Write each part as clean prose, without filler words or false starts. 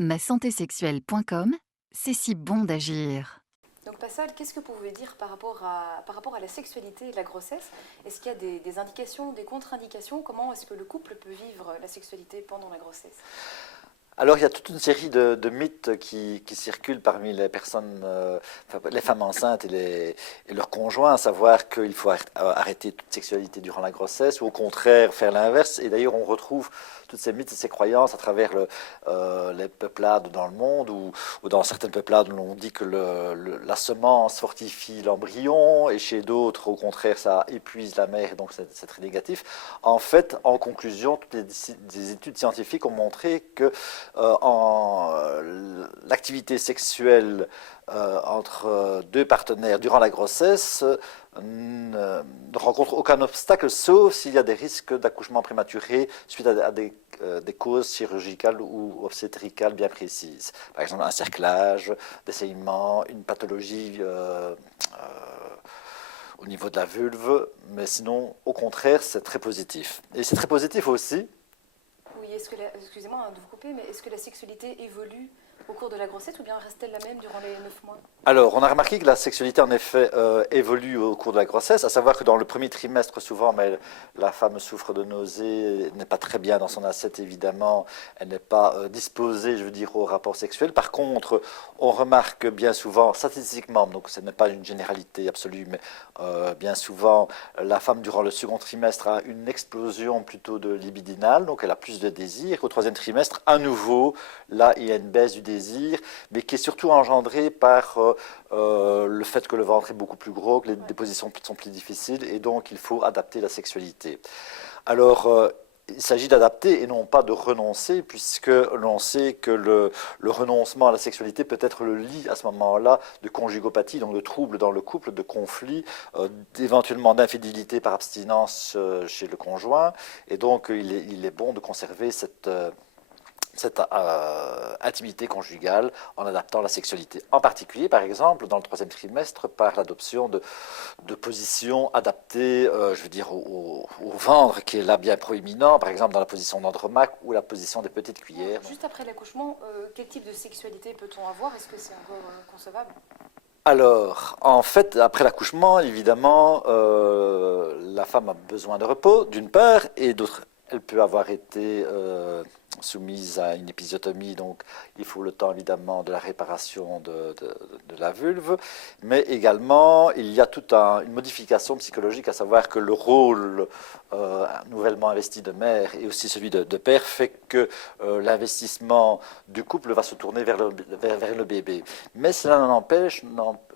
masantésexuelle.com, c'est si bon d'agir. Donc Passal, qu'est-ce que vous pouvez dire par rapport à la sexualité et la grossesse? Est-ce qu'il y a des indications, des contre-indications? Comment est-ce que le couple peut vivre la sexualité pendant la grossesse? Alors, il y a toute une série de mythes qui circulent parmi les personnes, enfin, les femmes enceintes et leurs conjoints, à savoir qu'il faut arrêter toute sexualité durant la grossesse, ou au contraire faire l'inverse. Et d'ailleurs, on retrouve toutes ces mythes et ces croyances à travers les peuplades dans le monde, ou dans certaines peuplades, on dit que la semence fortifie l'embryon, et chez d'autres, au contraire, ça épuise la mère, et donc c'est très négatif. En fait, en conclusion, toutes les études scientifiques ont montré que l'activité sexuelle entre deux partenaires durant la grossesse ne rencontre aucun obstacle, sauf s'il y a des risques d'accouchement prématuré suite à des causes chirurgicales ou obstétricales bien précises. Par exemple, un cerclage, des saignements, une pathologie au niveau de la vulve, mais sinon, au contraire, c'est très positif. Et c'est très positif aussi. Oui, excusez-moi de vous couper, mais est-ce que la sexualité évolue au cours de la grossesse ou bien reste-t-elle la même durant les 9 mois? Alors, on a remarqué que la sexualité, en effet, évolue au cours de la grossesse, à savoir que dans le premier trimestre, souvent, mais la femme souffre de nausées, n'est pas très bien dans son assiette, évidemment, elle n'est pas disposée, je veux dire, au rapport sexuel. Par contre, on remarque bien souvent, statistiquement, donc ce n'est pas une généralité absolue, mais bien souvent, la femme, durant le second trimestre, a une explosion plutôt de libidinale, donc elle a plus de désir. Au troisième trimestre, à nouveau, là, il y a une baisse du désir, mais qui est surtout engendrée par le fait que le ventre est beaucoup plus gros, que les dépositions sont plus difficiles, et donc il faut adapter la sexualité. Alors, il s'agit d'adapter et non pas de renoncer, puisque l'on sait que le renoncement à la sexualité peut être le lit à ce moment-là de conjugopathie, donc de troubles dans le couple, de conflits, éventuellement d'infidélité par abstinence chez le conjoint. Et donc, il est bon de conserver cette intimité conjugale en adaptant la sexualité. En particulier, par exemple, dans le troisième trimestre, par l'adoption de positions adaptées, je veux dire, au ventre, qui est là bien proéminent, par exemple dans la position d'Andromaque ou la position des petites cuillères. Juste après l'accouchement, quel type de sexualité peut-on avoir? Est-ce que c'est encore concevable? Alors, en fait, après l'accouchement, évidemment, la femme a besoin de repos, d'une part, et d'autre, elle peut avoir été soumise à une épisiotomie, donc il faut le temps, évidemment, de la réparation de la vulve, mais également, il y a toute une modification psychologique, à savoir que le rôle nouvellement investi de mère et aussi celui de père fait que l'investissement du couple va se tourner vers le bébé. Mais cela n'en empêche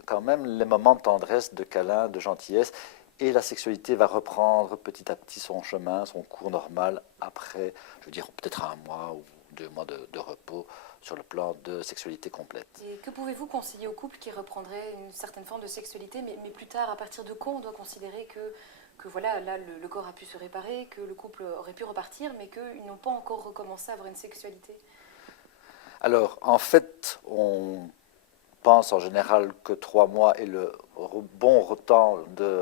quand même les moments de tendresse, de câlin, de gentillesse. Et la sexualité va reprendre petit à petit son chemin, son cours normal, après, je veux dire, peut-être 1 mois ou 2 mois de repos sur le plan de sexualité complète. Et que pouvez-vous conseiller au couple qui reprendrait une certaine forme de sexualité, mais plus tard, à partir de quand on doit considérer que voilà, là, le corps a pu se réparer, que le couple aurait pu repartir, mais qu'ils n'ont pas encore recommencé à avoir une sexualité? Alors, en fait, on pense en général que 3 mois est le bon temps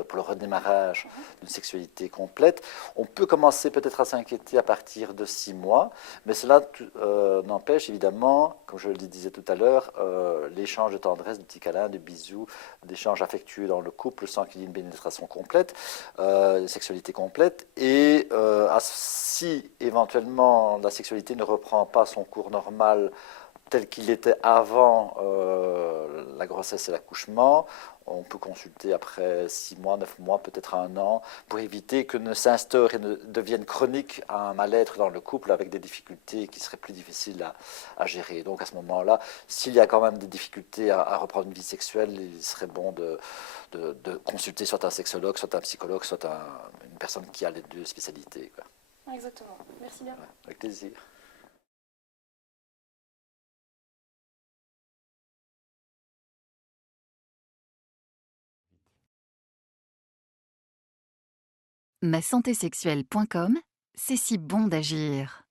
pour le redémarrage d'une sexualité complète. On peut commencer peut-être à s'inquiéter à partir de 6 mois, mais cela n'empêche évidemment, comme je le disais tout à l'heure, l'échange de tendresse, de petits câlins, de bisous, d'échanges affectueux dans le couple sans qu'il y ait une pénétration complète, une sexualité complète. Et si éventuellement la sexualité ne reprend pas son cours normal tel qu'il était avant la grossesse et l'accouchement, on peut consulter après 6 mois, 9 mois, peut-être 1 an, pour éviter que ne s'instaure et ne devienne chronique un mal-être dans le couple avec des difficultés qui seraient plus difficiles à gérer. Donc à ce moment-là, s'il y a quand même des difficultés à reprendre une vie sexuelle, il serait bon de consulter soit un sexologue, soit un psychologue, soit une personne qui a les deux spécialités, quoi. Exactement. Merci bien. Ouais, avec plaisir. masantésexuelle.com, c'est si bon d'agir.